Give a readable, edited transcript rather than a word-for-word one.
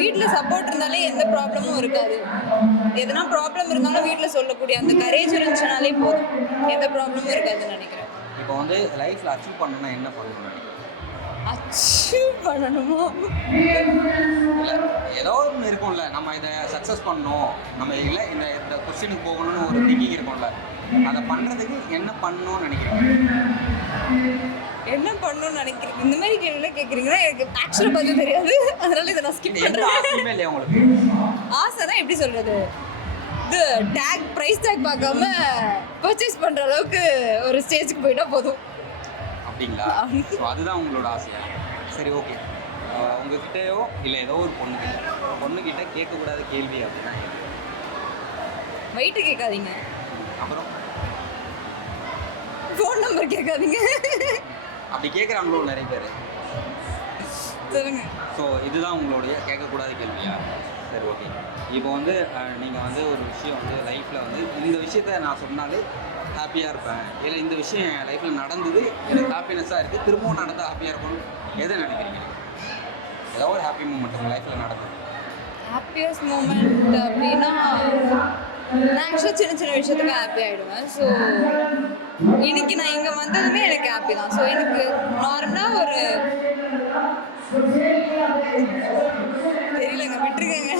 வீட்டில் சப்போர்ட் இருந்தாலே எந்த ப்ராப்ளமும் இருக்காது. எதனா ப்ராப்ளம் இருந்தாலும் வீட்டில் சொல்லக்கூடிய அந்த கரேஜ் இருந்துச்சுனாலே போதும், எந்த ப்ராப்ளமும் இருக்காதுன்னு நினைக்கிறேன். இப்போ வந்து லைஃப்பில் அச்சீவ் பண்ணணும்னா என்ன பண்ணணும்னு நினைக்கிறேன்? அச்சீவ் பண்ணணுமா? இல்லை, ஏதோ ஒன்று இருக்கும்ல, நம்ம இதை சக்ஸஸ் பண்ணணும், நம்ம இல்லை இந்த கொஸ்டினுக்கு போகணும்னு ஒரு திங்கிங் இருக்கும்ல, அதை பண்ணுறதுக்கு என்ன பண்ணணும்னு நினைக்கிறேன்? என்ன பண்ணணும்னு நினைக்கிறீங்க? இந்த மாதிரி கேள்விலாம் கேட்குறீங்கன்னா எனக்கு ஆக்சுவலாக பதில் தெரியாது, அதனால இதை நான் ஸ்கிப் எந்த பண்ணுறேன். ஆசையுமே இல்லையா உங்களுக்கு? ஆசைனா எப்படி சொல்கிறது, இது ப்ரைஸ் டேக் பார்க்காம பர்ச்சேஸ் பண்ணுற அளவுக்கு ஒரு ஸ்டேஜுக்கு போயிட்டா போதும். அப்படிங்களா? ஸோ அதுதான் உங்களோட ஆசையா? சரி, ஓகே. உங்ககிட்டயோ இல்லை ஏதோ ஒரு பொண்ணுக்கிட்ட கேட்கக்கூடாத கேள்வி அப்படின்னா வெயிட்டு கேட்காதீங்க, அப்புறம் ஃபோன் நம்பர் கேட்காதீங்க. அப்படி கேட்குறாங்களோ நிறைய பேர். சொல்லுங்க. ஸோ இதுதான் உங்களுடைய கேட்கக்கூடாத கேள்வியா? சரி, ஓகே. இப்போ வந்து நீங்கள் வந்து ஒரு விஷயம் வந்து லைஃப்பில் வந்து இந்த விஷயத்த நான் சொன்னாலே ஹாப்பியாக இருப்பேன், இல்லை இந்த விஷயம் என் லைஃப்பில் நடந்தது எனக்கு ஹாப்பினஸ்ஸாக இருக்குது, திரும்பவும் நடந்தால் ஹாப்பியாக இருக்கும்னு எதை நினைக்கிறீங்க? ஏதாவது ஒரு ஹாப்பி மூமெண்ட் உங்கள் லைஃப்பில் நடந்தது? ஹாப்பியஸ்ட் மூமெண்ட் அப்படின்னா நான் ஆக்சுவலாக சின்ன சின்ன விஷயத்துக்கு ஹாப்பி ஆகிடுவேன். ஸோ இன்னைக்கு நான் இங்கே வந்ததுமே எனக்கு ஹாப்பி தான். ஸோ எனக்கு நார்மலாக ஒரு தெரியலங்க, விட்டுருக்கேங்க.